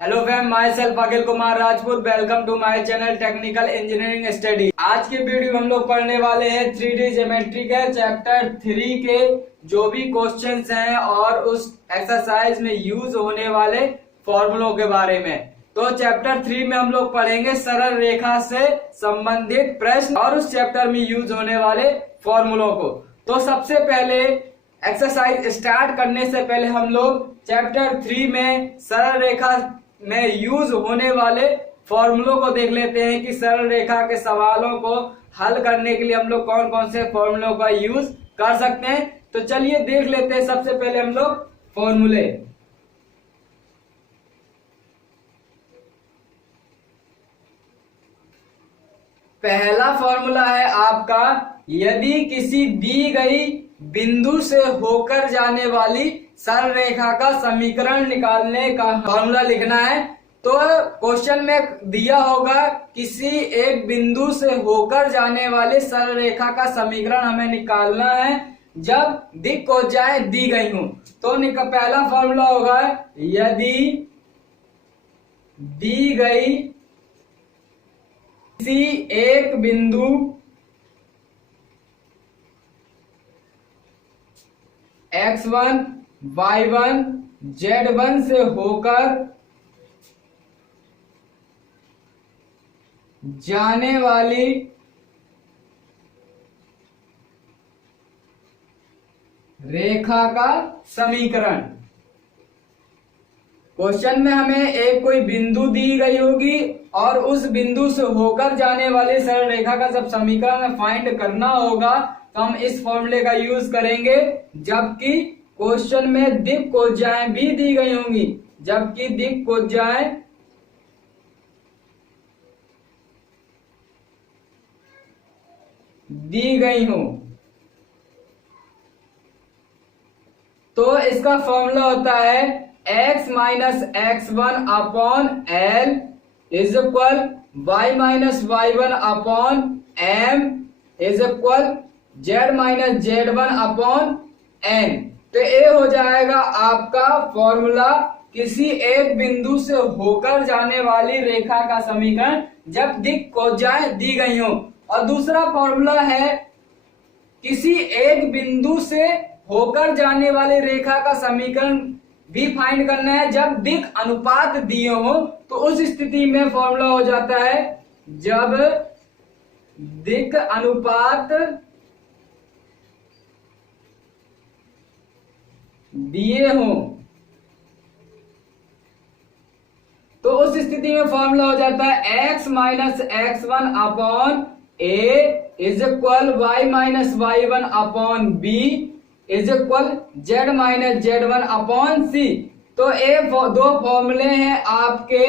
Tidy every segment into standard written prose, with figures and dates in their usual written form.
Hello fam, myself Akhil Kumar Rajput. Welcome to my channel technical engineering study. आज के video में हम लोग पढ़ने वाले हैं 3D ज्योमेट्री के चैप्टर 3 के जो भी क्वेश्चंस हैं और उस एक्सरसाइज में यूज होने वाले फॉर्मूलों के बारे में। तो चैप्टर 3 में हम लोग पढ़ेंगे सरल रेखा से संबंधित प्रश्न और उस चैप्टर में यूज होने वाले फॉर्मूलों को। तो सबसे पहले एक्सरसाइज स्टार्ट करने से पहले हम लोग चैप्टर 3 में सरल रेखा में यूज होने वाले फॉर्मूलों को देख लेते हैं कि सरल रेखा के सवालों को हल करने के लिए हम लोग कौन कौन से फॉर्मूलों का यूज कर सकते हैं। तो चलिए देख लेते हैं सबसे पहले हम लोग फॉर्मूले। पहला फॉर्मूला है आपका, यदि किसी दी गई बिंदु से होकर जाने वाली सरल रेखा का समीकरण निकालने का फॉर्मूला लिखना है। तो क्वेश्चन में दिया होगा किसी एक बिंदु से होकर जाने वाले सरल रेखा का समीकरण हमें निकालना है जब दिक् कोजाएं दी गई हूं। तो पहला फॉर्मूला होगा, यदि दी गई किसी एक बिंदु x1 y1 z1 से होकर जाने वाली रेखा का समीकरण। क्वेश्चन में हमें एक कोई बिंदु दी गई होगी और उस बिंदु से होकर जाने वाली सरल रेखा का जब समीकरण में फाइंड करना होगा तो हम इस फॉर्मूले का यूज करेंगे। जबकि क्वेश्चन में दिक् कोजाएं भी दी गई होंगी, जबकि दिक् कोजाएं दी गई हो तो इसका फॉर्मूला होता है x minus x1 upon l is equal y minus y1 upon m is equal z minus z1 upon n। तो ये हो जाएगा आपका फॉर्मूला किसी एक बिंदु से होकर जाने वाली रेखा का समीकरण जब दिक् कोजाएं दी गई हो। और दूसरा फॉर्मूला है, किसी एक बिंदु से होकर जाने वाली रेखा का समीकरण भी फाइंड करना है जब दिक् अनुपात दिए हो। तो उस स्थिति में फॉर्मूला हो जाता है, जब दिक् अनुपात दिए हो तो उस स्थिति में फॉर्मूला हो जाता है x minus x1 upon a is equal y minus y1 upon b is equal z minus z1 upon c। तो ये दो फॉर्मूले हैं आपके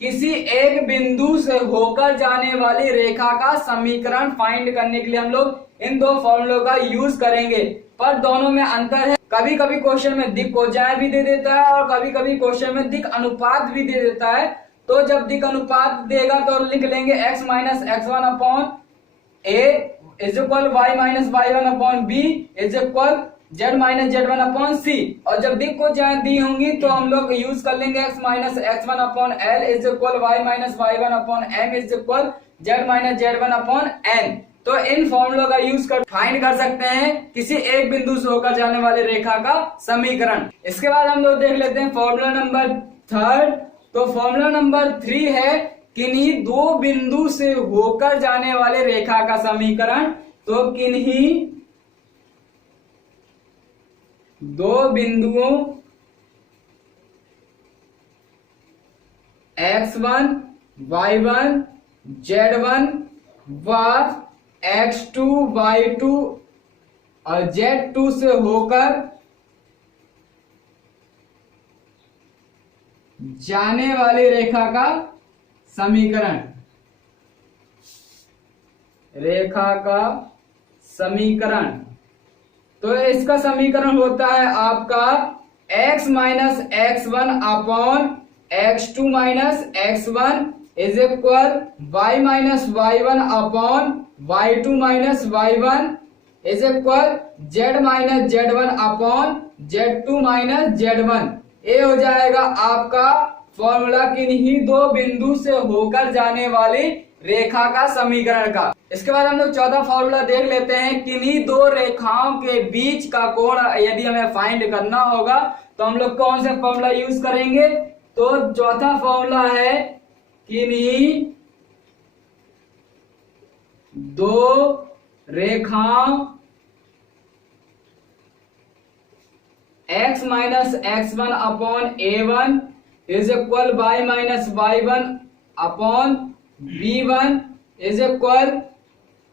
किसी एक बिंदु से होकर जाने वाली रेखा का समीकरण फाइंड करने के लिए हम लोग इन दो फॉर्मूलों का यूज करेंगे। पर दोनों में अंतर है, कभी कभी क्वेश्चन में दिक् कोजाएं भी दे देता है और कभी कभी क्वेश्चन में दिक् अनुपात भी दे देता है। तो जब दिक् अनुपात देगा तो लिख लेंगे x minus x1 upon a is equal y minus y1 upon b is equal z minus z1 upon c। और जब दिक् कोजाएं दी होंगी तो हम लोग यूज कर लेंगे x minus x1 upon l is equal y minus y1 upon m is equal z minus z1 upon n। तो इन फॉर्मूलों का यूज कर फाइंड कर सकते हैं किसी एक बिंदु से होकर जाने वाली रेखा का समीकरण। इसके बाद हम लोग देख लेते हैं फॉर्मूला नंबर 3। तो फॉर्मूला नंबर 3 है, किन्हीं दो बिंदु से होकर जाने वाले रेखा का समीकरण। तो किन्हीं दो बिंदुओं x1 y1 z1 व x2 y2 और z2 से होकर जाने वाली रेखा का समीकरण। रेखा का समीकरण तो इसका समीकरण होता है आपका x minus x1 upon x2 minus x1 is equal y minus y1 upon y2 minus y1 is equal z minus z1 upon z2 minus z1। ए हो जाएगा आपका फॉर्मूला किन्हीं दो बिंदु से होकर जाने वाली रेखा का समीकरण का। इसके बाद हम लोग चौथा फॉर्मूला देख लेते हैं। किन्हीं दो रेखाओं के बीच का कोण यदि हमें फाइंड करना होगा तो हम लोग कौन से फॉर्मूला यूज करेंगे? तो चौथा फॉर्मूला है किन्हीं दो रेखाओं x minus x1 upon a1 is equal y minus y1 upon b1 is equal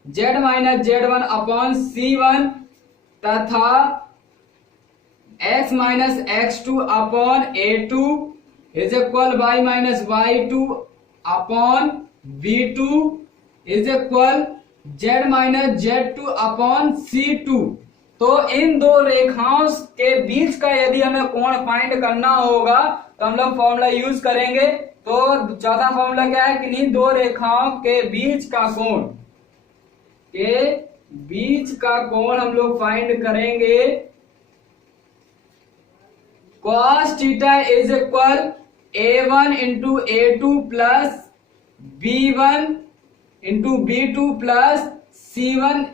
z minus z1 upon c1 तथा x minus x2 upon a2 is equal y minus y2 upon b2 is equal z minus z2 upon c2। तो इन दो रेखाओं के बीच का यदि हमें कोण find करना होगा तो हम लोग फॉर्मूला यूज करेंगे। तो चौथा फॉर्मूला क्या है? कि इन दो रेखाओं के बीच का कोण हम लोग फाइंड करेंगे। cos theta is equal a1 into a2 plus b1 into b2 plus c1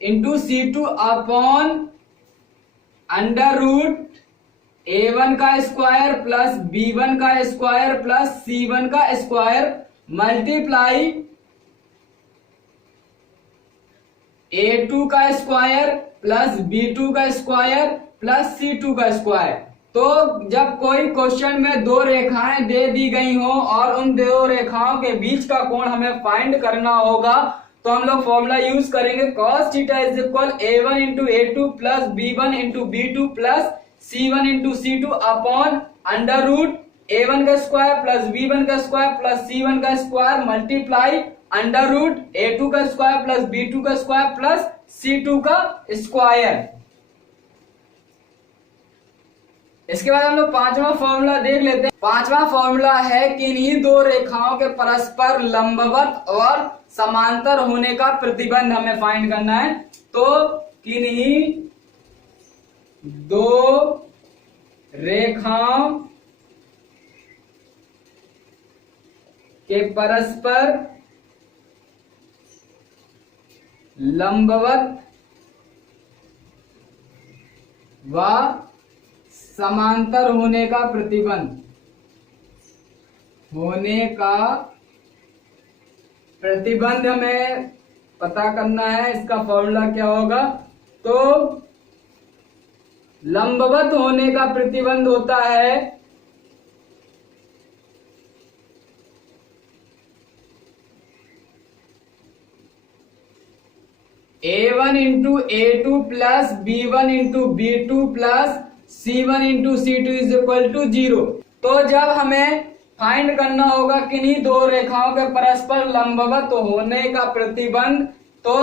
into c2 upon under root a1 का स्क्वायर प्लस b1 का स्क्वायर प्लस c1 का स्क्वायर मल्टीप्लाई a2 का स्क्वायर प्लस b2 का square plus c2 का square. तो जब कोई question में दो रेखाएं दे दी गई हो और उन दो रेखाओं के बीच का कोण हमें फाइंड करना होगा तो हम लोग फॉर्मूला यूज करेंगे। cos theta is equal a1 into a2 plus b1 into b2 plus c1 into c2 upon under root a1 का स्क्वायर प्लस b1 का स्क्वायर प्लस c1 का square multiply under root a2 का square plus b2 का square plus c2 का square. इसके बाद हम लोग पांचवा फॉर्मूला देख लेते हैं। पांचवा फॉर्मूला है कि इन्हीं दो रेखाओं के परस्पर लंबवत और समांतर होने का प्रतिबंध हमें फाइंड करना है। तो किन्हीं दो रेखाओं के परस्पर लंबवत व समांतर होने का प्रतिबंध हमें पता करना है। इसका फॉर्मूला क्या होगा? तो लंबवत होने का प्रतिबंध होता है a1 into a2 plus b1 into b2 plus c1 into c2 is equal to 0। तो जब हमें फाइंड करना होगा किन्हीं दो रेखाओं के परस्पर लंबवत होने का प्रतिबंध, तो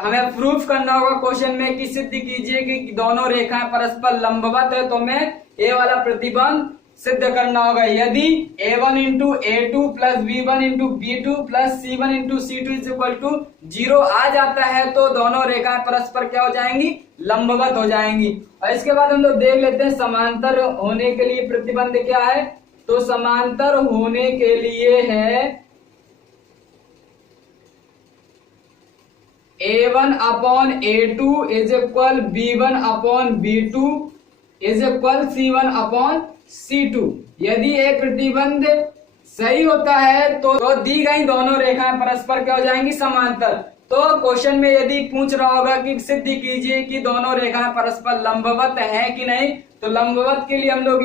हमें प्रूफ करना होगा क्वेश्चन में कि सिद्ध कीजिए कि दोनों रेखाएं परस्पर लंबवत है। तो हमें ए वाला प्रतिबंध सिद्ध करना होगा। यदि a1 into a2 plus b1 into b2 plus c1 into c2 is equal to 0 आ जाता है तो दोनों रेखाएं परस्पर क्या हो जाएंगी? लंबवत हो जाएंगी। और इसके बाद हम लोग देख लेते हैं समांतर होने के लिए प्रतिबंध क्या है। तो समांतर होने के लिए है a1 upon a2 is equal b1 upon b2 is equal c1 upon c2। यदि ये प्रतिबंध सही होता है तो दी गई दोनों रेखाएं परस्पर क्या हो जाएंगी? समांतर। तो क्वेश्चन में यदि पूछ रहा होगा कि सिद्ध कीजिए कि दोनों रेखाएं परस्पर लंबवत है कि नहीं, तो लंबवत के लिए हम लोग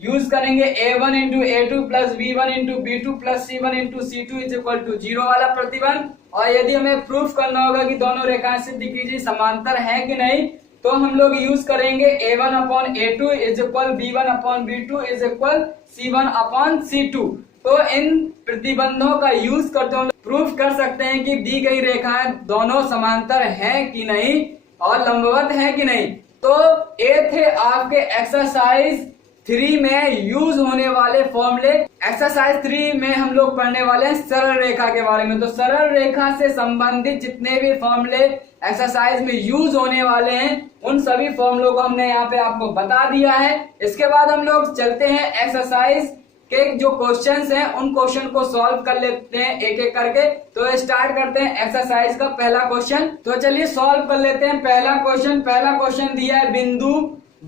यूज करेंगे a1 into a2 plus b1 into b2 plus c1 into c2 is equal to 0 वाला प्रतिबंध। और यदि हमें प्रूफ करना होगा कि दोनों रेखाएं सिद्ध कीजिए समांतर है कि नहीं, तो हम लोग यूज करेंगे a1 upon a2 is equal b1 upon b2 is equal c1 upon c2। तो इन प्रतिबंधों का यूज करते हुए प्रूफ कर सकते हैं कि दी गई रेखाएं दोनों समांतर हैं कि नहीं और लंबवत हैं कि नहीं। तो ये थे आपके एक्सरसाइज 3 में यूज होने वाले फॉर्मूले। एक्सरसाइज 3 में हम लोग पढ़ने वाले हैं सरल रेखा के बारे में। तो सरल रेखा से संबंधित जितने भी फॉर्मूले एक्सरसाइज में यूज होने वाले हैं उन सभी फॉर्मूलों को हमने यहाँ पे आपको बता दिया है। इसके बाद हम लोग चलते हैं एक्सरसाइज के जो क्वेश्चंस हैं उन क्वेश्चन को सॉल्व कर लेते हैं एक एक करके। तो स्टार्ट करते हैं एक्सरसाइज का पहला क्वेश्चन। तो चलिए सॉल्व कर लेते हैं पहला क्वेश्चन दिया है बिंदु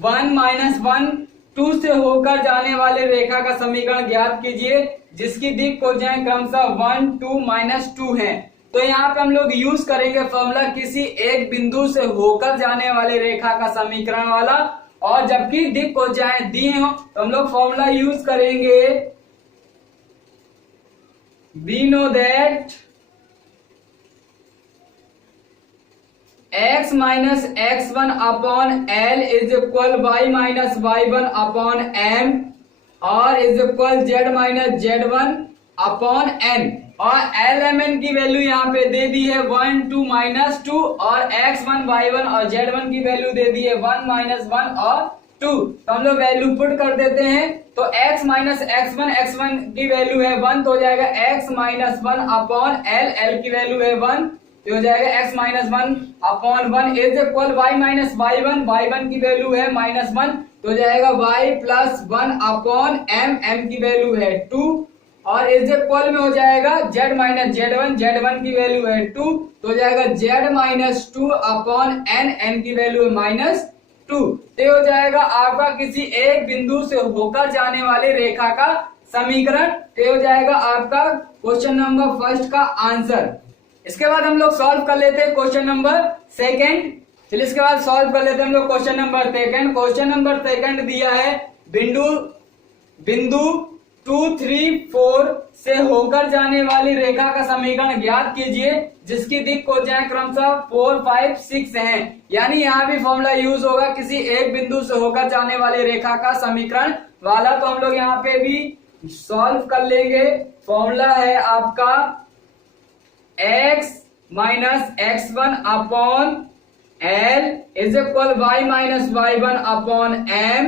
1 - 1 2 से होकर जाने वाले रेखा का समीकरण ज्ञात कीजिए जिसकी दिक् कोजाएं क्रमशः 1 2 -2 है। तो यहाँ पे हम लोग यूज करेंगे फॉर्मूला किसी एक बिंदु से होकर जाने वाले रेखा का समीकरण वाला, और जबकि दिक् कोजाएं दी हो तो हम लोग फॉर्मूला यूज करेंगे we know that x minus x1 upon L is equal y minus y1 upon M और is equal z minus z1 upon n। और LMN की वैल्यू यहाँ पे दे दी है 1 2 -2 और x1 y1 और z1 की वैल्यू दे दी है 1 - 1 और 2। तो हम लोग वैल्यू पुट कर देते हैं। तो x माइनस x1 की वैल्यू है 1 तो हो जाएगा x माइनस 1 अपॉन L की वैल्यू है 1 तो हो जाएगा x minus 1 upon 1 is equal y minus y1 की वैल्यू है -1 तो हो जाएगा y प्लस 1 अपॉन M की वैल्यू है 2 और इज इक्वल में हो जाएगा z माइनस z1 की वैल्यू है 2 तो हो जाएगा z माइनस 2 अपॉन n की वैल्यू है -2। तो हो जाएगा आपका किसी एक बिंदु से होकर जाने वाली रेखा का समीकरण। तो हो जाएगा आपका क्वेश्चन नंबर फर्स्ट का आंसर। इसके बाद हम लोग सॉल्व कर लेते हैं क्वेश्चन नंबर सेकंड। चलिए इसके बाद सॉल्व कर लेते हैं हम लोग question number second. Question number second दिया है बिंदु 2 3 4 से होकर जाने वाली रेखा का समीकरण ज्ञात कीजिए जिसकी दिक् कोजाएं क्रमशः 4 5 6 हैं। यानी यहाँ भी फॉर्मूला यूज होगा किसी एक बिंदु से होकर जाने वाली रेखा का समीकरण वाला। तो हम लोग यहाँ पे भी सॉल्व कर लेंगे। फॉर्मूला है आपका x minus x1 upon L is equal y minus y1 upon M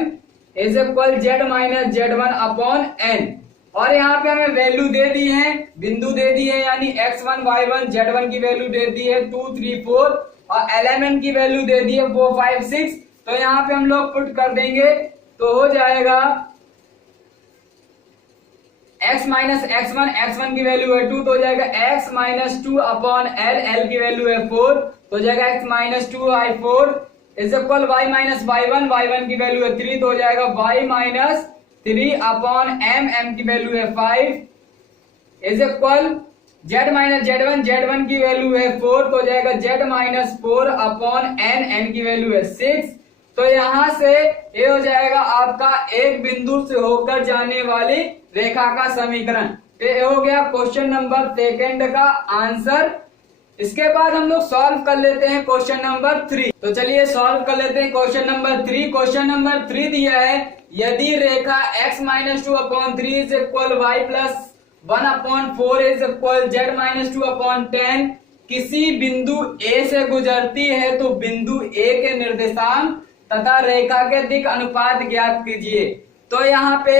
is equal z minus z1 upon n। और यहाँ पे हमें वैल्यू दे दी है, बिंदु दे दी है, यानी x1 y1 z1 की वैल्यू दे दी है 2 3 4 और LMN की वैल्यू दे दी है 4 5 6। तो यहाँ पे हम लोग पुट कर देंगे तो हो जाएगा x माइनस x1 की वैल्यू है 2 तो हो जाएगा x माइनस 2 अपॉन L की वैल्यू है 4 तो हो जाएगा x minus 2 i 4 is equal y minus y1 की वैल्यू है 3 तो हो जाएगा y माइनस 3 अपॉन M की वैल्यू है 5 is equal z minus z1 की वैल्यू है 4 तो हो जाएगा z माइनस 4 अपॉन n की वैल्यू है 6। तो यहाँ से ये हो जाएगा आपका एक बिंदु से होकर जाने वाली रेखा का समीकरण। तो ये हो गया क्वेश्चन नंबर सेकंड का आंसर। इसके बाद हम लोग सॉल्व कर लेते हैं क्वेश्चन नंबर 3। तो चलिए सॉल्व कर लेते हैं क्वेश्चन नंबर 3। क्वेश्चन नंबर 3 दिया है यदि रेखा x minus 2 upon 3 is equal y plus 1 upon 4 is equal z minus 2 upon 10 किसी बिंदु A से गुजरती है तो बिंदु A के निर्देशांक तथा रेखा के दिक् अनुपात ज्ञात कीजिए। तो यहाँ पे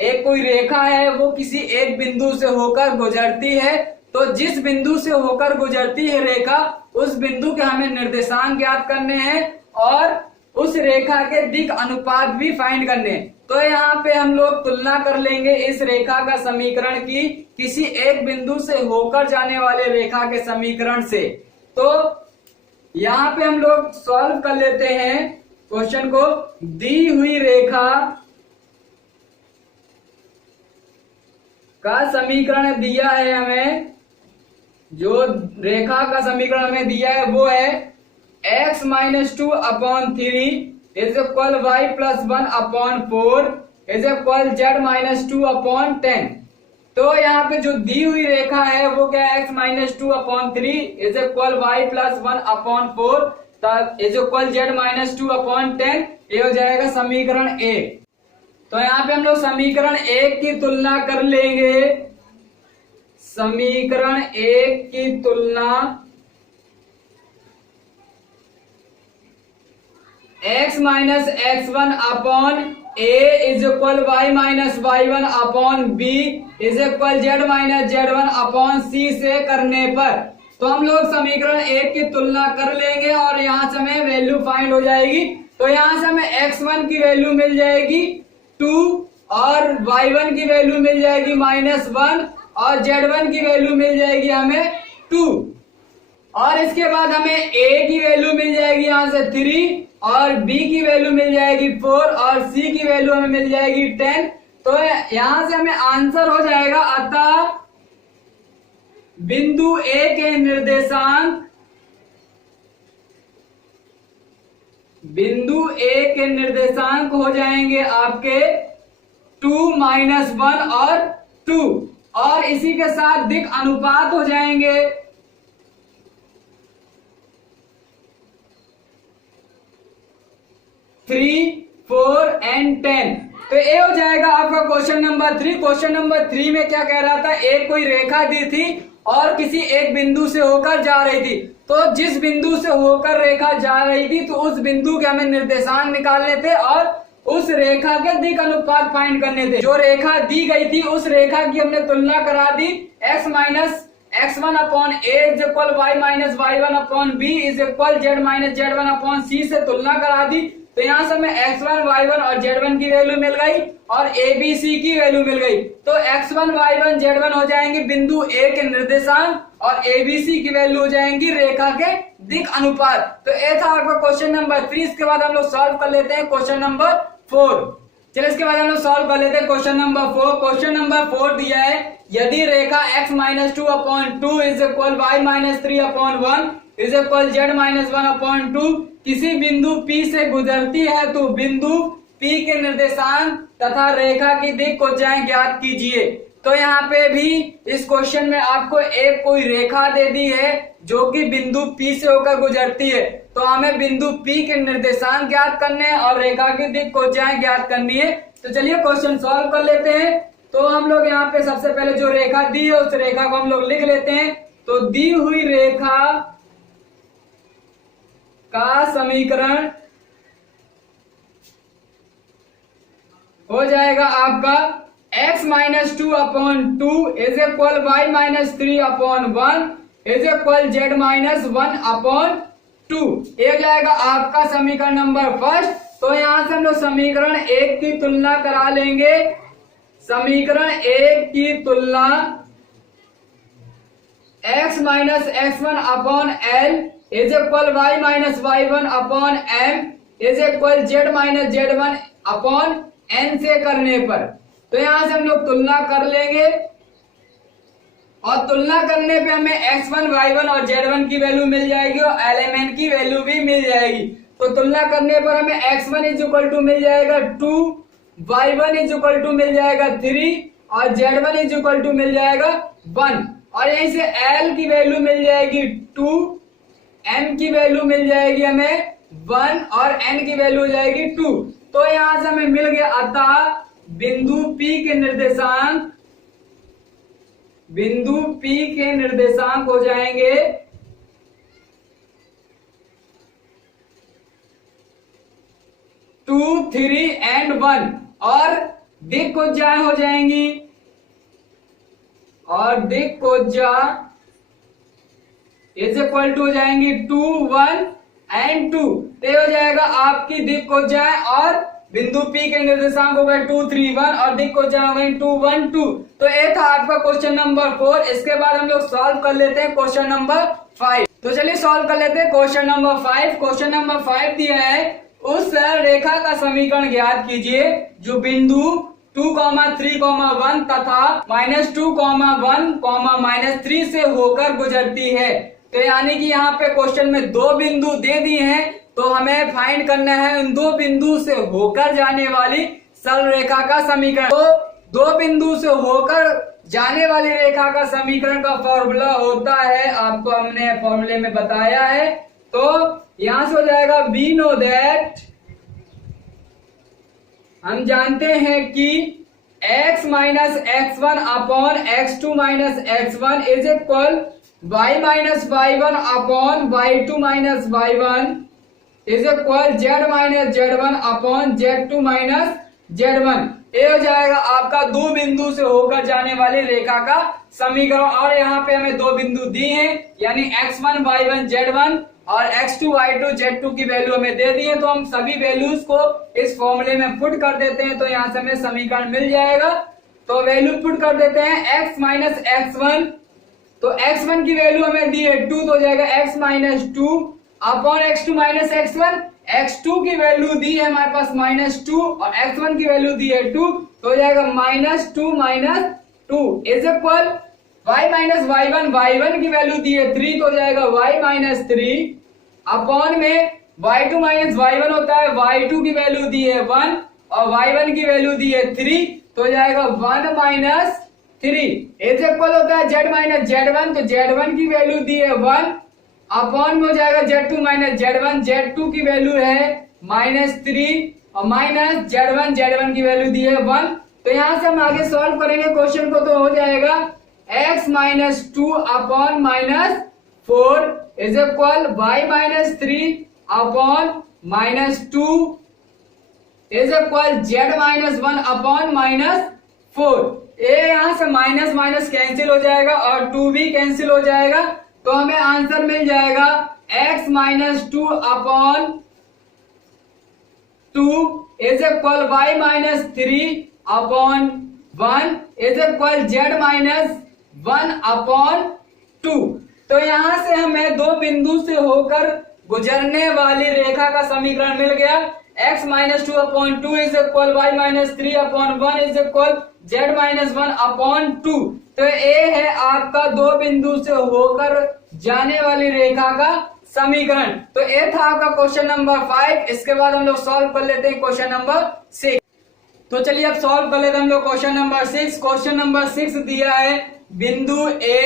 एक कोई रेखा है वो किसी एक बिंदु से होकर गुजरती है, तो जिस बिंदु से होकर गुजरती है रेखा उस बिंदु के हमें निर्देशांक ज्ञात करने हैं और उस रेखा के दिक् अनुपात भी फाइंड करने हैं। तो यहाँ पे हम लोग तुलना कर लेंगे इस रेखा का समीकरण की किसी एक बिंदु से होकर जाने वाले रेखा के समीकरण से। तो यहाँ पे हम लोग सॉल्व कर लेते हैं क्वेश्चन को। दी हुई रेखा का समीकरण दिया है हमें, जो रेखा का समीकरण हमें दिया है वो है x minus 2 upon 3 is equal y plus 1 upon 4 is equal z minus 2 upon 10। तो यहाँ पे जो दी हुई रेखा है वो क्या है x minus 2 upon 3 is equal y plus 1 upon 4 is equal z minus 2 upon 10। ये हो जाएगा समीकरण 1। तो यहाँ पे हम लोग समीकरण 1 की तुलना कर लेंगे। समीकरण 1 की तुलना x minus x1 upon A is equal Y minus Y one upon B is equal Z minus Z one upon C से करने पर, तो हम लोग समीकरण एक की तुलना कर लेंगे और यहाँ से हमें वैल्यू फाइंड हो जाएगी। तो यहाँ से हमें x1 की वैल्यू मिल जाएगी 2 और y1 की वैल्यू मिल जाएगी -1 और z1 की वैल्यू मिल जाएगी हमें 2 और इसके बाद हमें a की वैल्यू मिल जाएगी यहाँ से 3 और b की वैल्यू मिल जाएगी 4 और c की वैल्यू हमें मिल जाएगी 10। तो यहाँ से हमें आंसर हो जाएगा, अतः बिंदु A के निर्देशांक हो जाएंगे आपके 2 -1 और 2 और इसी के साथ दिक् अनुपात हो जाएंगे 3, 4 and 10। तो ये हो जाएगा आपका क्वेश्चन नंबर 3। क्वेश्चन नंबर 3 में क्या कह रहा था, एक कोई रेखा दी थी और किसी एक बिंदु से होकर जा रही थी, तो जिस बिंदु से होकर रेखा जा रही थी तो उस बिंदु के हमें निर्देशांक निकालने थे और उस रेखा के दिक् अनुपात फाइंड करने थे। जो रेखा दी गई थी उस रेखा की हमने तुलना करा दी, x minus x1 upon a is equal y minus y1 upon b is equal z minus z1 upon c से तुलना करा दी। तो यहाँ से हमें x1, y1 और z1 की वैल्यू मिल गई और a, b, c की वैल्यू मिल गई। तो x1, y1, z1 हो जाएंगे बिंदु A के निर्देशांक और a, b, c की वैल्यू हो जाएंगी रेखा के दिक् अनुपात। तो ये था आपका क्वेश्चन नंबर 3। इसके बाद हम लोग सॉल्व कर लेते हैं क्वेश्चन नंबर 4। चलिए इसके बाद हम लोग सॉल्व कर लेते हैं क्वेश्चन नंबर 4। क्वेश्चन नंबर 4 दिया है, यदि रेखा x minus 2 upon 2 is equal y minus 3 upon 1 is equal z minus 1 upon 2 किसी बिंदु P से गुजरती है तो बिंदु P के निर्देशांक तथा रेखा की दिक् को ज्ञात कीजिए। तो यहाँ पे भी इस क्वेश्चन में आपको एक कोई रेखा दे दी है जो कि बिंदु P से होकर गुजरती है, तो हमें बिंदु P के निर्देशांक ज्ञात करने हैं और रेखा की दिक् को ज्ञात करनी है। तो चलिए क्वेश्चन सॉल्व कर लेते हैं। तो हम लोग यहाँ पे सबसे पहले जो रेखा दी है उस रेखा को हम लोग लिख लेते हैं। तो दी हुई रेखा का समीकरण हो जाएगा आपका x minus 2 upon 2 is equal y minus 3 upon 1 is equal z minus 1 upon 2। ये हो जाएगा आपका समीकरण नंबर फर्स्ट। तो यहां से हम लोग समीकरण 1 की तुलना करा लेंगे। समीकरण 1 की तुलना x minus x1 upon l is equal y minus y1 upon m is equal z minus z1 upon n से करने पर, तो यहां से हम लोग तुलना कर लेंगे और तुलना करने पे हमें x1, y1 और z1 की वैल्यू मिल जाएगी और lmn की वैल्यू भी मिल जाएगी। तो तुलना करने पर हमें x1 इज इक्वल टू मिल जाएगा 2, y1 इज इक्वल टू मिल जाएगा 3 और z1 इज इक्वल टू मिल जाएगा 1 और यहीं से l की वैल्यू मिल जाएगी 2, m की वैल्यू मिल जाएगी हमें 1 और n की वैल्यू हो जाएगी 2। तो यहां से हमें मिल गया, अतः बिंदु P के निर्देशांक हो जाएंगे 2, 3 and 1 और दिक् को हो जाएंगी और दिक् को इज इक्वल टू हो जाएंगी 2, 1 and 2। तो हो जाएगा आपकी दिक् को और बिंदु P के निर्देशांक हो गए 2, 3, 1 और दिक् को हो गई 2, 1, 2। तो ये था आपका क्वेश्चन नंबर 4। इसके बाद हम लोग सॉल्व कर लेते हैं क्वेश्चन नंबर 5। तो चलिए सॉल्व कर लेते हैं क्वेश्चन नंबर 5। क्वेश्चन नंबर 5 दिया है, उस रेखा का समीकरण ज्ञात कीजिए जो बिंदु 2, 3, 1 तथा -2, 1, -3 से होकर गुजरती है। तो यानी कि यहाँ पे क्वेश्चन में दो बिंदु दे दिए हैं, तो हमें फाइंड करना है उन दो बिंदु से होकर जाने वाली सरल रेखा का समीकरण। तो दो बिंदु से होकर जाने वाली रेखा का समीकरण का फॉर्मूला होता है, आपको हमने फॉर्मूले में बताया है। तो यहां से हो जाएगा वी नो दैट, हम जानते हैं कि x minus x1 upon x2 minus x1 is equal y minus y1 upon y2 minus y1 is equal z minus z1 upon z2 minus Z1। ये हो जाएगा आपका दो बिंदु से होकर जाने वाली रेखा का समीकरण। और यहाँ पे हमें दो बिंदु दिए हैं, यानी x1 y1 z1 और x2 y2 z2 की वैल्यू हमें दे दी है। तो हम सभी वैल्यूज को इस फॉर्मूले में पुट कर देते हैं, तो यहाँ से हमें समीकरण मिल जाएगा। तो वैल्यू पुट कर देते हैं x माइनस x1, तो x1 की वैल्यू हमें दी है 2, तो हो जाएगा x minus 2 upon x2 minus x1। x2 की वैल्यू दी है हमारे पास -2 और x1 की वैल्यू दी है 2, तो हो जाएगा -2 minus 2 is equal y minus y1। y1 की वैल्यू दी है 3, तो हो जाएगा y माइनस 3 अपॉन में y2 माइनस y1 होता है, y2 की वैल्यू दी है 1 और y1 की वैल्यू दी है 3, तो हो जाएगा 1 माइनस 3 इज इक्वल होता है z माइनस z1। तो z1 की वैल्यू दी है 1 अपॉन में हो जाएगा z2 माइनस z1। z2 की वैल्यू है -3 और माइनस z1 की वैल्यू दी है 1। तो यहां से हम आगे सॉल्व करेंगे क्वेश्चन को, तो हो जाएगा x minus 2 upon -4 is equal y minus 3 upon -2 is equal z minus 1 upon -4। ये यहां से माइनस माइनस कैंसिल हो जाएगा और 2 भी कैंसिल हो जाएगा, तो हमें आंसर मिल जाएगा x minus 2 upon 2 is equal y minus 3 upon 1 is equal z minus 1 upon 2। तो यहां से हमें दो बिंदु से होकर गुजरने वाली रेखा का समीकरण मिल गया। x minus 2 upon 2 is equal y minus 3 upon 1 is equal z minus 1 upon 2। तो ये है आपका दो बिंदु से होकर जाने वाली रेखा का समीकरण। तो ये था आपका क्वेश्चन नंबर 5। इसके बाद हम लोग सॉल्व कर लेते हैं क्वेश्चन नंबर 6। तो चलिए अब सॉल्व कर लेते हैं हम लोग क्वेश्चन नंबर 6। क्वेश्चन नंबर 6 दिया है बिंदु A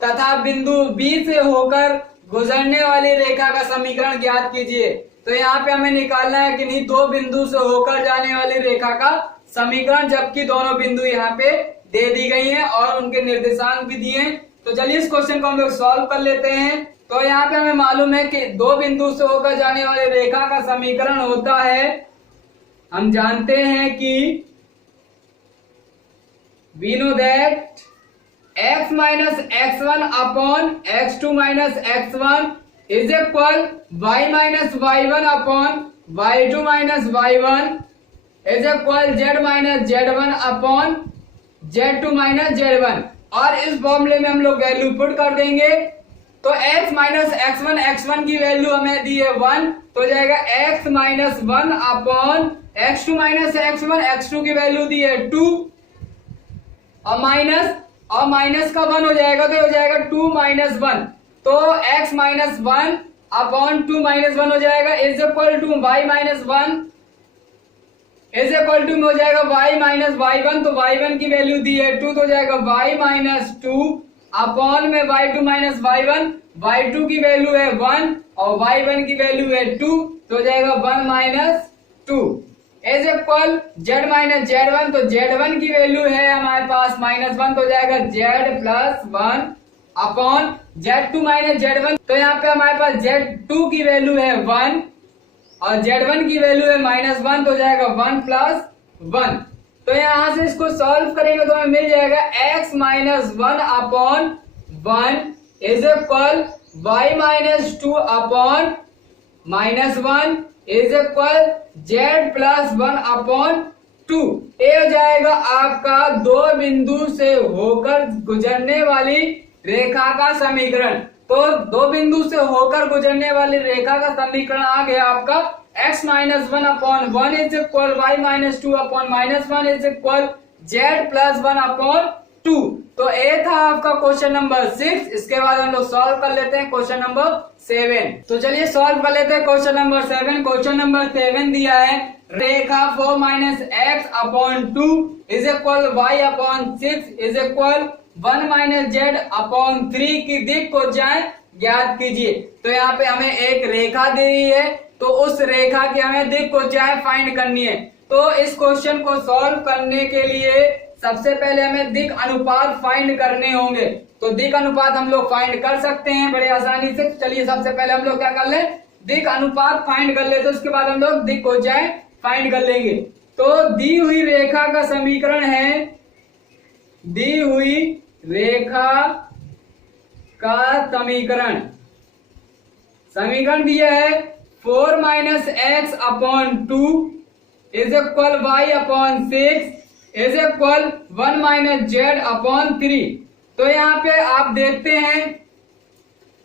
तथा बिंदु B से होकर गुजरने वाली रेखा का समीकरण ज्ञात कीजिए। तो यहाँ पे हमें निकालना है कि नहीं दो बिंदु से होकर जाने वाली रेखा का समीकरण, जबकि दोनों बिंदु यहाँ पे दे दी गई हैं और उनके निर्देशांक भी दिए हैं। तो चलिए इस क्वेश्चन को हम लोग सॉल्व कर लेते हैं। तो यहाँ पे हमें मालूम है कि दो बिंदु से होकर जाने वाली रेखा का समीकरण होता है, हम जानते हैं कि we know that x minus x1 upon x2 minus x1 is equal y minus y1 upon y2 minus y1 is equal z minus z1 upon z2 minus z1। और इस फॉर्मूले में हम लोग वैल्यू पुट कर देंगे। तो x माइनस x1 की वैल्यू हमें दी है 1, तो हो जाएगा x minus 1 upon x2 minus x1। x2 की वैल्यू दी है 2 और माइनस का 1 हो जाएगा, तो हो जाएगा 2 माइनस 1। तो x माइनस 1 अपॉन 2 माइनस 1 हो जाएगा is equal to y minus 1 is equal to में हो जाएगा y माइनस y1। तो y1 की वैल्यू दी है 2, तो हो जाएगा y माइनस 2 अपॉन में y2 माइनस y1। y2 की वैल्यू है 1 और y1 की वैल्यू है 2, तो हो जाएगा 1 minus 2 is equal z minus z1। तो z1 की वैल्यू है हमारे पास -1, तो हो जाएगा z plus 1 upon z2 minus z1। तो यहाँ पे हमारे पास z2 की वैल्यू है 1 और z1 की वैल्यू है -1, तो हो जाएगा 1 प्लस 1। तो यहां से इसको सॉल्व करेंगे तो हमें मिल जाएगा x minus 1 upon 1 is equal y minus 2 upon -1 is equal z plus 1 upon 2। ये हो जाएगा आपका दो बिंदु से होकर गुजरने वाली रेखा का समीकरण। तो दो बिंदु से होकर गुजरने वाली रेखा का समीकरण आ गया आपका x minus 1 upon 1 is equal y minus 2 upon -1 is equal z plus 1 upon 2। तो ये था आपका क्वेश्चन नंबर 6। इसके बाद हम लोग सॉल्व कर लेते हैं क्वेश्चन नंबर 7। तो चलिए सॉल्व कर लेते हैं क्वेश्चन नंबर 7। क्वेश्चन नंबर 7 दिया है रेखा 4 minus x upon 2 is equal y upon 6 is equal 1 minus z upon 3 की दिक् को ज्ञात कीजिए। तो यहाँ पे हमें एक रेखा दी हुई है, तो उस रेखा की हमें दिक् को फाइंड करनी है। तो इस क्वेश्चन को सॉल्व करने के लिए सबसे पहले हमें दिक् अनुपात फाइंड करने होंगे। तो दिक् अनुपात हम लोग फाइंड कर सकते हैं बड़े आसानी से। चलिए सबसे पहले हम लोग क्या कर ले, दिक् अनुपात फाइंड कर लेते, उसके बाद हम लोग दिक् को फाइंड कर लेंगे। तो दी हुई रेखा का समीकरण है, दी हुई रेखा का समीकरण दिया है 4 minus X upon 2 is equal Y upon 6 is equal 1 minus Z upon 3। तो यहाँ पे आप देखते हैं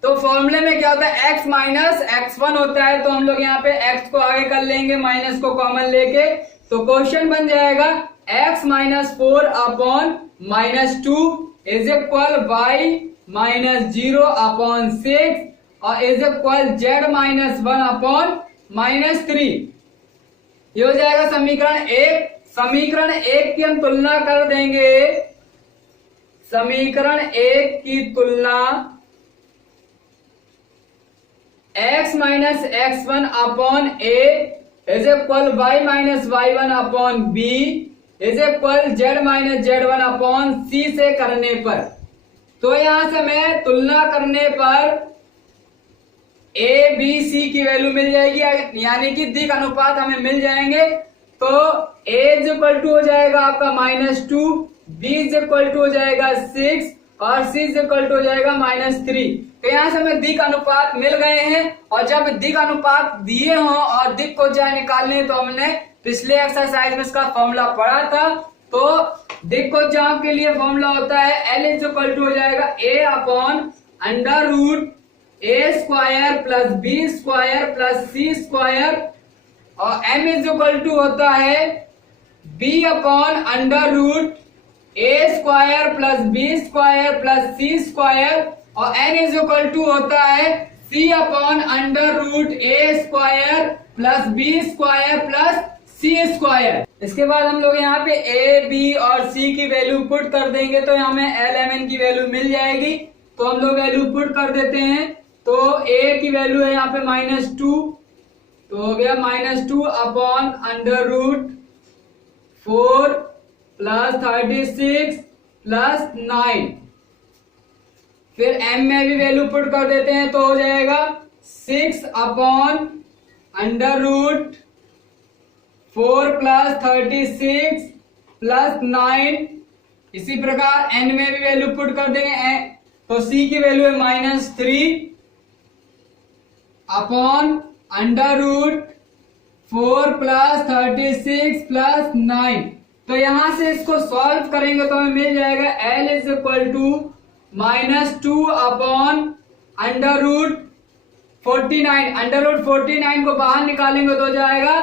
तो फॉर्मूले में क्या होता है, x माइनस x1 होता है, तो हम लोग यहाँ पे x को आगे कर लेंगे माइनस को कॉमन लेके, तो क्वेश्चन बन जाएगा x minus 4 upon minus 2 is equal Y minus 0 upon 6 और is equal Z minus 1 upon minus 3। ये हो जाएगा समीकरण 1। समीकरण 1 की हम तुलना कर देंगे, समीकरण 1 की तुलना x minus x1 upon a is equal Y minus y1 upon b is equal Z minus z1 upon c से करने पर, तो यहां से मैं तुलना करने पर a b c की वैल्यू मिल जाएगी, यानी कि दिक अनुपात हमें मिल जाएंगे। तो a इज इक्वल टू हो जाएगा आपका -2, b इज इक्वल टू हो जाएगा 6 और c इज इक्वल टू हो जाएगा -3। तो यहाँ से हमें दिक अनुपात मिल गए हैं, और जब दिक अनुपात दिए हों और दिक को चाहे निकालने, तो हमने पिछले एक्सरसाइज में इसका फॉर्मूला पढ़ा था। तो दिक को चाह के लिए फॉर्मूला होता है L इज इक्वल टू हो जाएगा a upon under root a square plus b square plus c square, और m इज इक्वल टू होता है b upon under root a square plus b square plus c square, और n is equal to होता है c upon under root a square plus b square plus c square. इसके बाद हम लोग यहाँ पे a, b और c की वैल्यू पुट कर देंगे, तो हमें l m n की वैल्यू मिल जाएगी। तो हम लोग वैल्यू पुट कर देते हैं, तो a की वैल्यू है यहाँ पे -2, तो हो गया -2 upon under root 4 plus 36 plus 9। फिर m में भी वैल्यू पुट कर देते हैं, तो हो जाएगा 6 upon under root 4 plus 36 plus 9। इसी प्रकार n में भी वैल्यू पुट कर देंगे, तो c की वैल्यू है -3 upon under root 4 plus 36 plus 9। तो यहां से इसको सॉल्व करेंगे तो हमें मिल जाएगा L is equal to -2 upon under root 49। Under root 49 को बाहर निकालेंगे तो हो जाएगा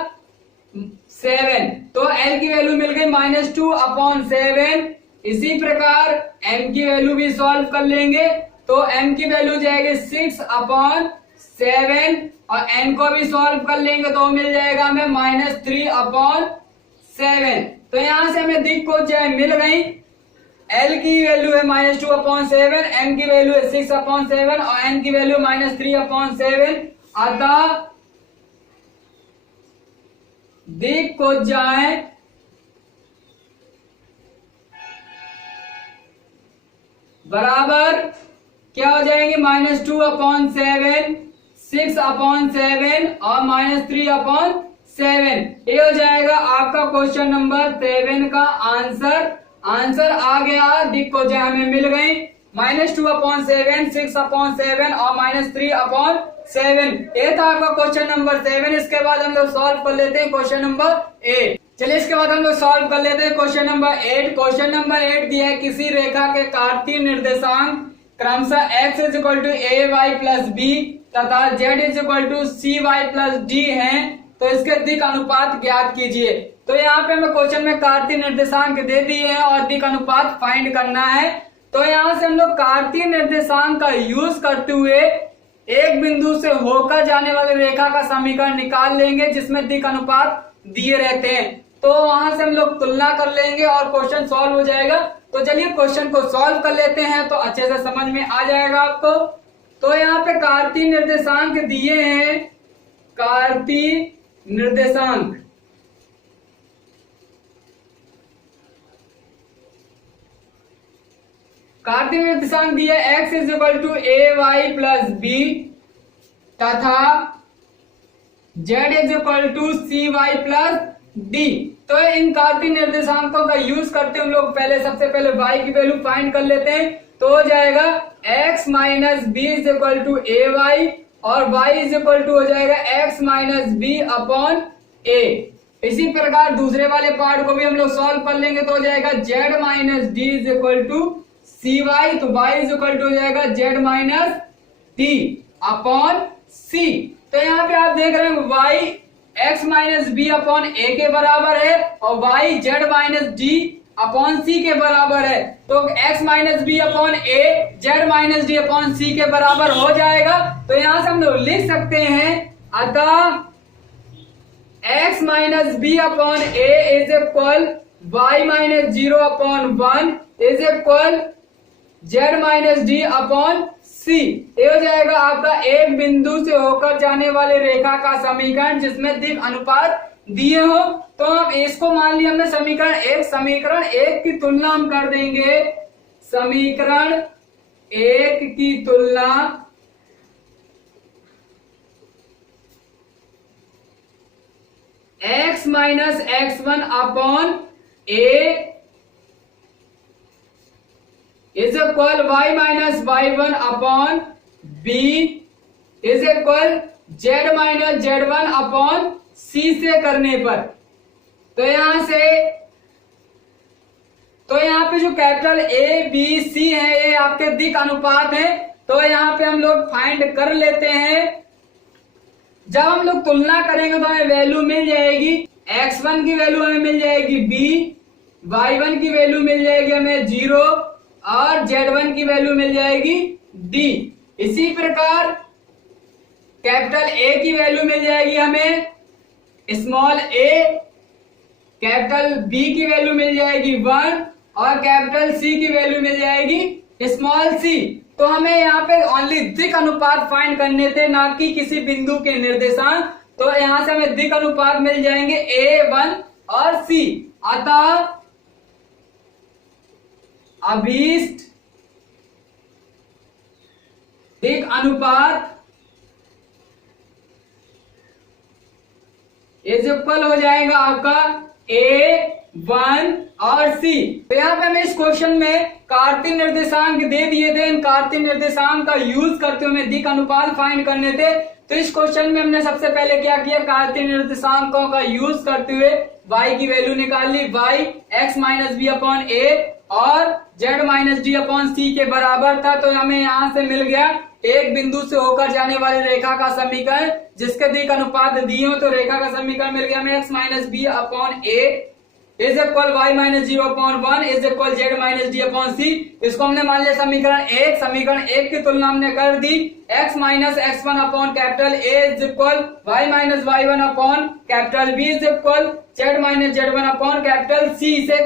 7। तो L की वैल्यू मिल गई -2 अपॉन 7। इसी प्रकार M की वैल्यू भी सॉल्व कर लेंगे, तो M की वैल्यू जाएगी 6 अपॉन 7, और n को भी सॉल्व कर लेंगे तो मिल जाएगा हमें -3 अपॉन 7। तो यहां से हमें दिक को चाहे मिल गई, L की वैल्यू है -2 अपॉन 7, M की वैल्यू है 6 अपॉन 7 और n की वैल्यू -3 अपॉन 7। अतः दिक को जाए बराबर क्या हो जाएंगे, -2 अपॉन 7, 6 अपॉन 7 और -3 अपॉन 7। ये हो जाएगा आपका क्वेश्चन नंबर 7 का आंसर आ गया। दिक को जो हमें मिल गई -2 अपॉन 7, 6 अपॉन 7 और -3 अपॉन 7। ये था आपका क्वेश्चन नंबर 7। इसके बाद हम लोग सॉल्व कर लेते हैं क्वेश्चन नंबर 8। चलिए इसके बाद हम लोग सॉल्व कर लेते हैं क्वेश्चन नंबर 8। क्वेश्चन नंबर 8 दिया है किसी रेखा के कार्तीय निर्देशांक क्रमशः x is equal to A Y plus B तथा z is equal to C Y plus D है, तो इसके दिक अनुपात ज्ञात कीजिए। तो यहाँ पे हमें क्वेश्चन में कार्तीय निर्देशांक दे दिए हैं और दिक अनुपात फाइंड करना है। तो यहाँ से हम लोग कार्तीय निर्देशांक का यूज करते हुए एक बिंदु से होकर जाने वाली रेखा का समीकरण निकाल लेंगे जिसमें दिक अनुपात दिए रहते हैं। तो वहां से हम लोग तुलना कर लेंगे और क्वेश्चन सॉल्व हो जाएगा। तो चलिए क्वेश्चन को सॉल्व कर लेते हैं, तो अच्छे से समझ में आ जाएगा आपको। तो यहाँ पे कार्तीय निर्देशांक दिए हैं, कार्तीय निर्देशांक कार्तीय निर्देशांक दिया x is equal to A Y plus B तथा z is equal to C Y plus D. तो इन कार्तीय निर्देशांकों का यूज करते हम लोग पहले सबसे पहले y की वैल्यू फाइंड कर लेते हैं। तो हो जाएगा x minus B is equal to A Y और y इज इक्वल टू हो जाएगा x minus B upon A. इसी प्रकार दूसरे वाले पार्ट को भी हम लोग सॉल्व कर लेंगे तो हो जाएगा z minus D is equal to C Y, तो y इज इक्वल टू हो जाएगा z minus D upon C. तो यहाँ पे आप देख रहे हैं y x minus B upon A के बराबर है और y z minus D upon C के बराबर है। तो x minus B upon A z minus D upon C के बराबर हो जाएगा। तो यहां से हम लोग लिख सकते हैं अतः x minus B upon A is equal y minus 0 upon 1 is equal z minus D upon C. ये हो जाएगा आपका एक बिंदु से होकर जाने वाले रेखा का समीकरण जिसमें दिक् अनुपात दिए हो। तो अब इसको मान लिया हमने समीकरण एक की तुलना हम कर देंगे समीकरण एक की तुलना x minus x1 upon A is equal y minus y1 upon b is equal z minus z1 upon c से करने पर। तो यहाँ पे जो कैपिटल A B C है ये आपके दिक् अनुपात है। तो यहाँ पे हम लोग फाइंड कर लेते हैं। जब हम लोग तुलना करेंगे तो हमें वैल्यू मिल जाएगी x1 की वैल्यू हमें मिल जाएगी b, y1 की वैल्यू मिल जाएगी हमें 0 और z1 की वैल्यू मिल जाएगी d। इसी प्रकार कैपिटल A की वैल्यू मिल जाएगी हमें स्मॉल a, कैपिटल B की वैल्यू मिल जाएगी 1 और कैपिटल C की वैल्यू मिल जाएगी स्मॉल c। तो हमें यहाँ पे ओनली दिक् अनुपात फाइंड करने थे ना कि किसी बिंदु के निर्देशांक। तो यहाँ से हमें दिक् अनुपात मिल जाएंगे A1 और C। अतः अभीष्ट दिक् अनुपात इज इक्वल हो जाएगा आपका A1 और C। तो यहाँ पे हमें इस क्वेश्चन में कार्तीय निर्देशांक दे दिए थे। इन कार्तीय निर्देशांक का यूज करते हुए दिक् अनुपात फाइंड करने थे। तो इस क्वेश्चन में हमने सबसे पहले क्या किया, कार्तीय निर्देशांकों का यूज करते हुए y की वैल्यू निकाल ली। y x minus B upon A और z minus D upon C के बराबर था। तो हमें यहाँ से मिल गया एक बिंदु से होकर जाने वाली रेखा का समीकरण जिसके दिक् अनुपात दिए हो। तो रेखा का समीकरण मिल गया हमें x minus B upon A is equal y minus 0 upon 1 is equal z minus D upon C. इसको हमने मान लिया समीकरण एक की तुलना हमने कर दी x minus x1 upon capital A is equal y minus y1 upon capital B is equal z minus z1 upon capital C से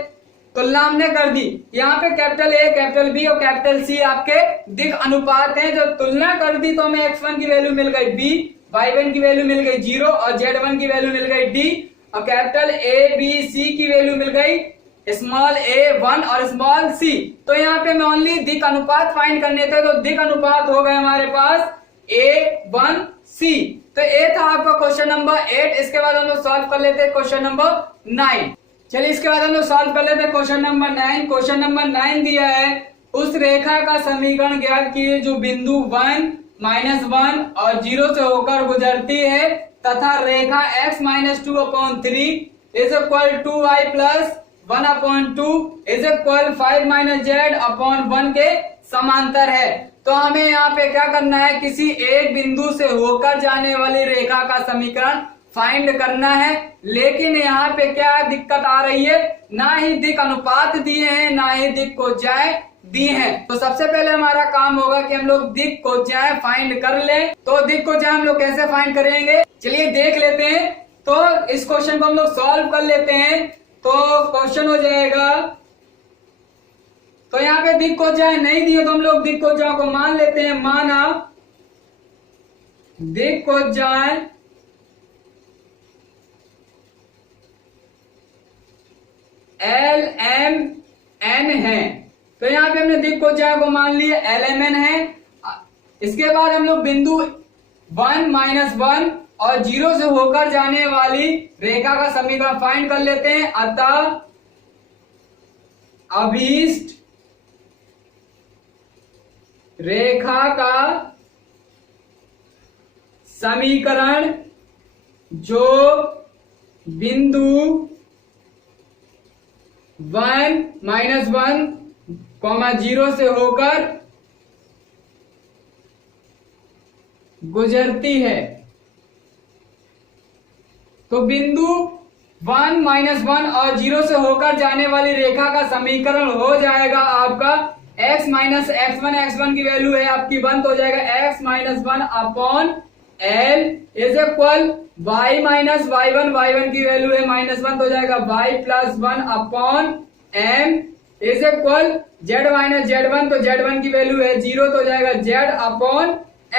तुलना हमने कर दी। यहाँ पे कैपिटल A, कैपिटल B और कैपिटल C आपके दिक् अनुपात हैं। जब तुलना कर दी तो हमें x1 की वैल्यू मिल गई b, y1 की वैल्यू मिल गई 0 और z1 की वैल्यू मिल गई d और कैपिटल A B C की वैल्यू मिल गई स्मॉल a1 और स्मॉल c। तो यहाँ पे हमें ओनली दिक् अनुपात फाइंड करने थे। तो दिक् अनुपात हो गए हमारे पास a1 c। तो ये था आपका क्वेश्चन नंबर 8। इसके बाद हम लोग सॉल्व कर लेते हैं क्वेश्चन नंबर 9। चलिए इसके बाद हम लोग सॉल्व कर लेते हैं क्वेश्चन नंबर 9। क्वेश्चन नंबर 9 दिया है उस रेखा का समीकरण ज्ञात कीजिए जो बिंदु 1 माइनस 1 और 0 से होकर गुजरती है तथा रेखा x minus 2 upon 3 is equal 2y plus 1 upon 2 is equal 5 minus z upon 1 के समांतर है। तो हमें यहाँ पे क्या करना है, किसी एक बिंदु से होकर जाने वाली रेखा का समीकरण फाइंड करना है। लेकिन यहाँ पे क्या दिक्कत आ रही है, ना ही दिक् अनुपात दिए हैं ना ही दिक् कोज्याएं दी हैं। तो सबसे पहले हमारा काम होगा कि हम लोग दिक् कोज्याएं फाइंड कर लें। तो दिक् कोज्याएं हम लोग कैसे फाइंड करेंगे, चलिए देख लेते हैं। तो इस क्वेश्चन को हम लोग सॉल्व कर लेते हैं। तो क्वेश्चन हो जाएगा, तो यहाँ पे दिक् कोज्याएं नहीं दिए तो हम लोग दिक् कोज्याओं को मान लेते हैं। माना दिक् कोज्याएं LMN है। तो यहाँ पे हमने दिक् कोज्याएं को मान लिया LMN है। इसके बाद हम लोग बिंदु 1 माइनस 1 और 0 से होकर जाने वाली रेखा का समीकरण फाइंड कर लेते हैं। अतः अभीष्ट रेखा का समीकरण जो बिंदु 1 -1, 0 से होकर गुजरती है। तो बिंदु 1 -1 और 0 से होकर जाने वाली रेखा का समीकरण हो जाएगा आपका x माइनस x1 की वैल्यू है आपकी 1, तो हो जाएगा x minus 1 upon l is equal y minus y1 की वैल्यू है -1, तो हो जाएगा y plus 1 upon m is equal z minus z1, तो z1 की वैल्यू है 0, तो हो जाएगा z अपॉन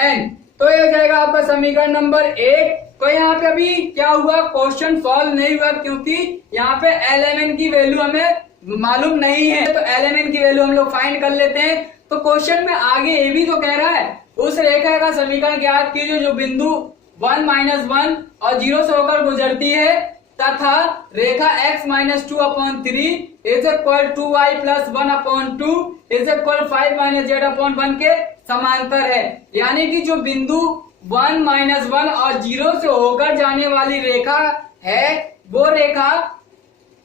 n। तो ये हो जाएगा आपका समीकरण नंबर 1। तो यहाँ पे अभी क्या हुआ, क्वेश्चन सॉल्व नहीं हुआ क्योंकि यहाँ पे LMN की वैल्यू हमें मालूम नहीं है। तो LMN की वैल्यू हम लोग फाइंड कर लेते हैं। तो क्वेश्चन में आगे ये भी तो कह रहा है उस रेखा का समीकरण ज्ञात कीजिए जो बिंदु 1 -1 और 0 से होकर गुजरती है तथा रेखा x -2 upon 3 is equal 2y plus 1 upon 2 is equal 5 - z upon 1 के समांतर है। यानी कि जो बिंदु 1 -1 और 0 से होकर जाने वाली रेखा है वो रेखा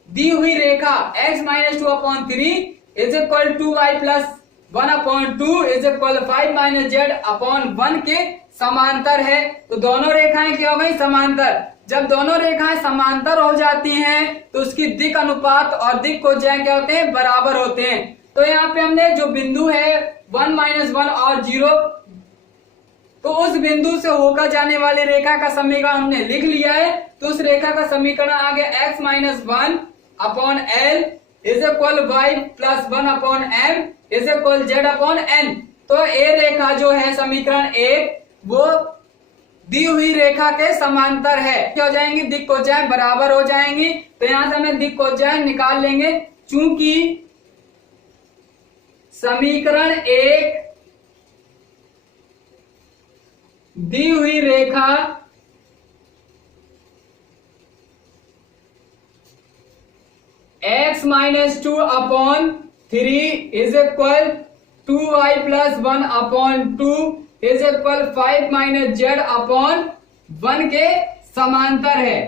दी हुई रेखा x -2 upon 3 is equal 2y plus 1 upon 2 is equal 5 - z upon 1 के समांतर है। तो दोनों रेखाएं क्या हो गई, समांतर। जब दोनों रेखाएं समांतर हो जाती हैं तो उसकी दिक् अनुपात और दिक् कोज्याएं क्या होते हैं, बराबर होते हैं। तो यहाँ पे हमने जो बिंदु है 1 -1 और 0, तो उस बिंदु से होकर जाने वाली रेखा का समीकरण हमने लिख लिया है। तो उस रेखा का समीकरण आ गया x -1 upon l is equal y plus 1 upon m is equal z upon n। तो ये रेखा जो है समीकरण 1 वो दी हुई रेखा के समांतर है। क्या हो जाएंगी, दिक् कोज्याएं बराबर हो जाएंगी। तो यहां से हमें दिक् कोज्याएं निकाल लेंगे। चूंकि समीकरण 1 दी हुई रेखा x -2 upon 3 is equal 2y plus 1 upon 2 is equal 5 - z upon 1 के समांतर है।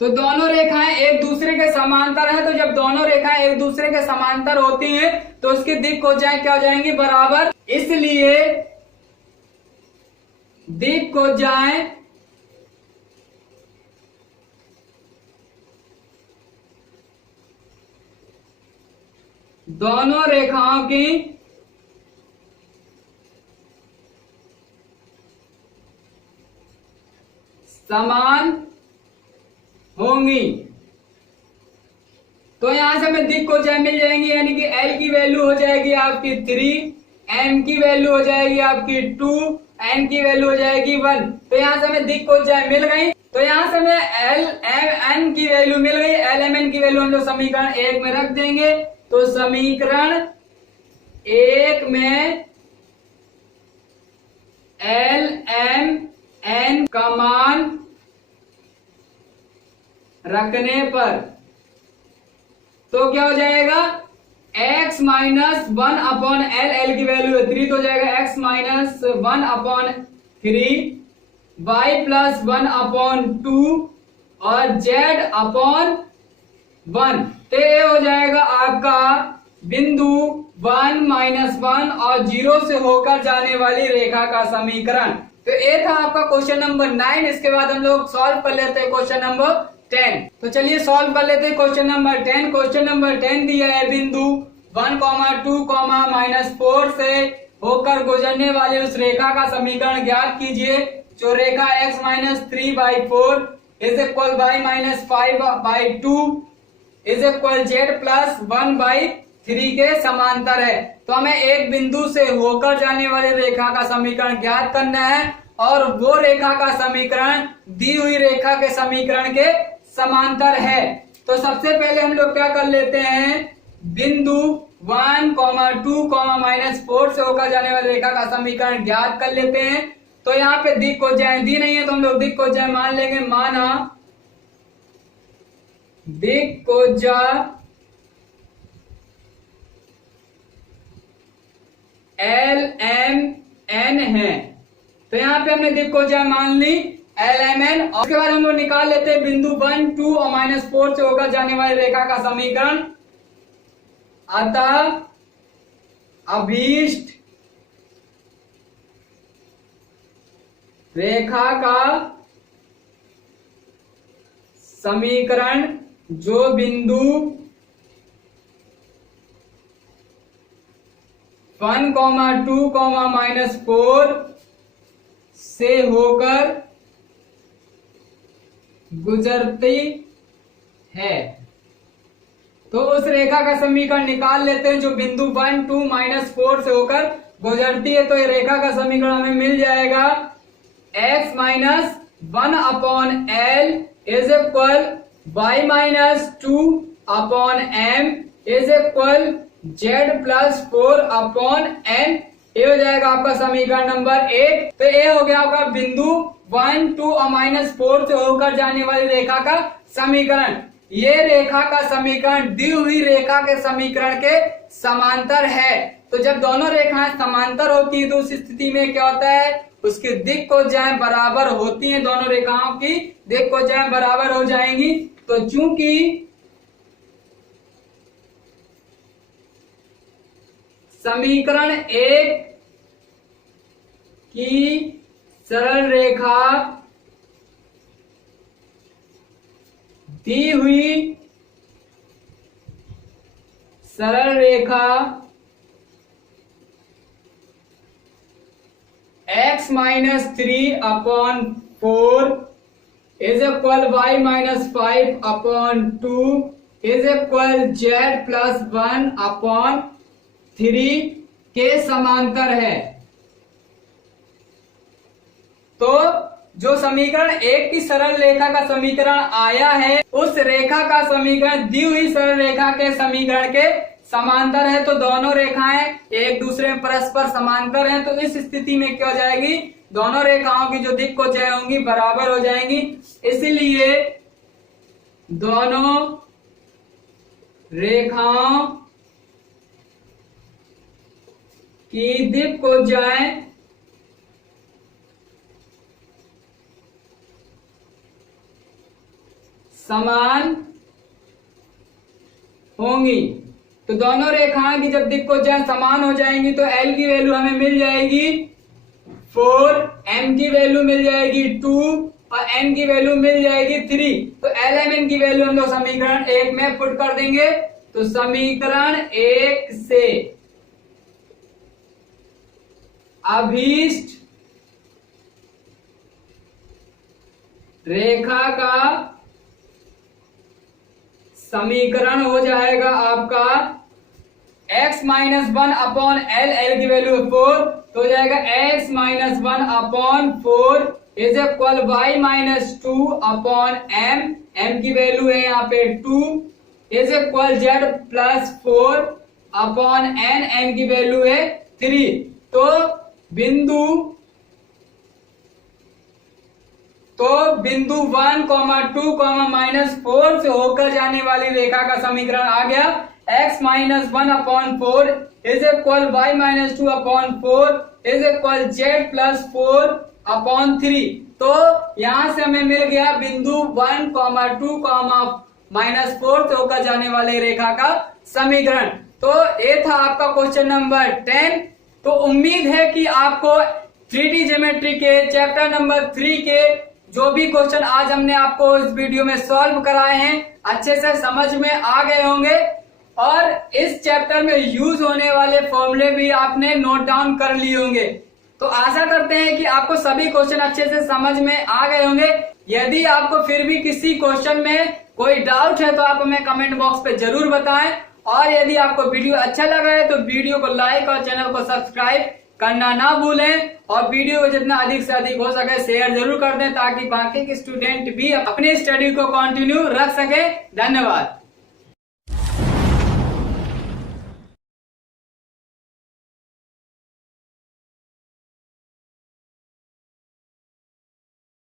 तो दोनों रेखाएं एक दूसरे के समांतर हैं। तो जब दोनों रेखाएं एक दूसरे के समांतर होती हैं तो उसकी दिक् कोज्याएं क्या हो जाएंगी, बराबर। इसलिए दिक् कोज्याएं दोनों रेखाओं की समान होंगी। तो यहां से हमें दिक् कोज्याएं मिल जाएंगी, यानी कि L की वैल्यू हो जाएगी आपकी 3, M की वैल्यू हो जाएगी आपकी 2, N की वैल्यू हो जाएगी 1। तो यहां से हमें दिक् कोज्याएं मिल गई। तो यहां से हमें L M N की वैल्यू मिल गई। LMN की वैल्यू हम लोग समीकरण 1 में रख देंगे। तो समीकरण 1 में L M N का मान रखने पर तो क्या हो जाएगा, x -1 अपॉन l की वैल्यू है 3, तो हो जाएगा x -1 upon 3, y plus 1 upon 2 और z अपॉन 1। तो ये हो जाएगा आपका बिंदु 1 -1 और 0 से होकर जाने वाली रेखा का समीकरण। तो ये था आपका क्वेश्चन नंबर 9। इसके बाद हम लोग सॉल्व कर लेते हैं क्वेश्चन नंबर 10। तो चलिए सॉल्व कर लेते हैं क्वेश्चन नंबर 10। क्वेश्चन नंबर 10 दिया है बिंदु 1, 2, -4 से होकर गुजरने वाली उस रेखा का समीकरण ज्ञात कीजिए जो रेखा x -3/4 is equal y -5/2 is equal z plus 1/3 के समांतर है। तो हमें एक बिंदु से होकर जाने वाली रेखा का समीकरण ज्ञात करना है और वो रेखा का समीकरण दी हुई रेखा के समीकरण के समांतर है। तो सबसे पहले हम लोग क्या कर लेते हैं, बिंदु -2, से होकर जाने वाली रेखा का समीकरण ज्ञात कर लेते हैं। तो यहाँ पे दिक् कोज्जाएं दी नहीं है तो हम लोग दिक् कोज्जाएं मान लेंगे। माना दिक् कोज्जा LMN है, तो यहाँ पे हमने दिक् कोज्जाएं मान ली LMN। और उसके बाद हम लोग निकाल लेते हैं बिंदु 1, 2 और -4 से होकर जाने वाली रेखा का समीकरण। अतः अभीष्ट रेखा का समीकरण जो बिंदु 1, 2, -4 से होकर गुजरती है, तो उस रेखा का समीकरण निकाल लेते हैं जो बिंदु 1, 2, -4 से होकर गुजरती है। तो ये रेखा का समीकरण हमें मिल जाएगा x - 1/L is equal y - 2/m is equal z + 4/n। ये हो जाएगा आपका समीकरण नंबर 1। तो ये हो गया आपका बिंदु 1, 2 और -4 से होकर जाने वाली रेखा का समीकरण। ये रेखा का समीकरण दी हुई रेखा के समीकरण के समांतर है। तो जब दोनों रेखाएं समांतर होती है तो उस स्थिति में क्या होता है, उसकी दिक् कोज्जाएं बराबर होती हैं। दोनों रेखाओं की दिक् कोज्जाएं बराबर हो जाएंगी। तो चूंकि समीकरण 1 की सरल रेखा दी हुई सरल रेखा x - 3/4 is equal y - 5/2 is equal z + 1/3 के समांतर है। तो जो समीकरण 1 की सरल रेखा का समीकरण आया है, उस रेखा का समीकरण दी हुई सरल रेखा के समीकरण के समांतर है। तो दोनों रेखाएं एक दूसरे में परस्पर समांतर हैं। तो इस स्थिति में क्या हो जाएगी, दोनों रेखाओं की जो दिक् कोज्जाएं होंगी बराबर हो जाएंगी। इसलिए दोनों रेखाओं की दिक् कोज्जाएं समान होंगी। तो दोनों रेखाएं की जब दिक् कोज्जाएं समान हो जाएंगी तो L की वैल्यू हमें मिल जाएगी 4, M की वैल्यू मिल जाएगी 2 और N की वैल्यू मिल जाएगी 3। तो LMN की वैल्यू हम लोग समीकरण 1 में पुट कर देंगे। तो समीकरण 1 से अभीष्ट रेखा का समीकरण हो जाएगा आपका x - 1/L, L की वैल्यू 4, तो हो जाएगा x - 1/4 is equal y - 2/m, m की वैल्यू है यहाँ पे 2 is equal z + 4/n, n की वैल्यू है 3। तो बिंदु 1, 2, -4 से होकर जाने वाली रेखा का समीकरण आ गया x - 1/4 is equal y - 2/4 is equal z + 4/3। तो यहां से हमें मिल गया बिंदु 1, 2, -4 से होकर जाने वाली रेखा का समीकरण। तो ये था आपका क्वेश्चन नंबर 10। तो उम्मीद है कि आपको 3D ज्योमेट्री के चैप्टर नंबर 3 के जो भी क्वेश्चन आज हमने आपको इस वीडियो में सॉल्व कराए हैं अच्छे से समझ में आ गए होंगे और इस चैप्टर में यूज होने वाले फॉर्मूले भी आपने नोट डाउन कर लिए होंगे। तो आशा करते हैं कि आपको सभी क्वेश्चन अच्छे से समझ में आ गए होंगे। यदि आपको फिर भी किसी क्वेश्चन में कोई डाउट है तो आप हमें कमेंट बॉक्स पे जरूर बताएं। और यदि आपको वीडियो अच्छा लगा है तो वीडियो को लाइक और चैनल को सब्सक्राइब करना ना भूलें और वीडियो को जितना अधिक से अधिक हो सके शेयर जरूर कर दें ताकि बाकी के स्टूडेंट भी अपनी स्टडी को कंटिन्यू रख सके। धन्यवाद।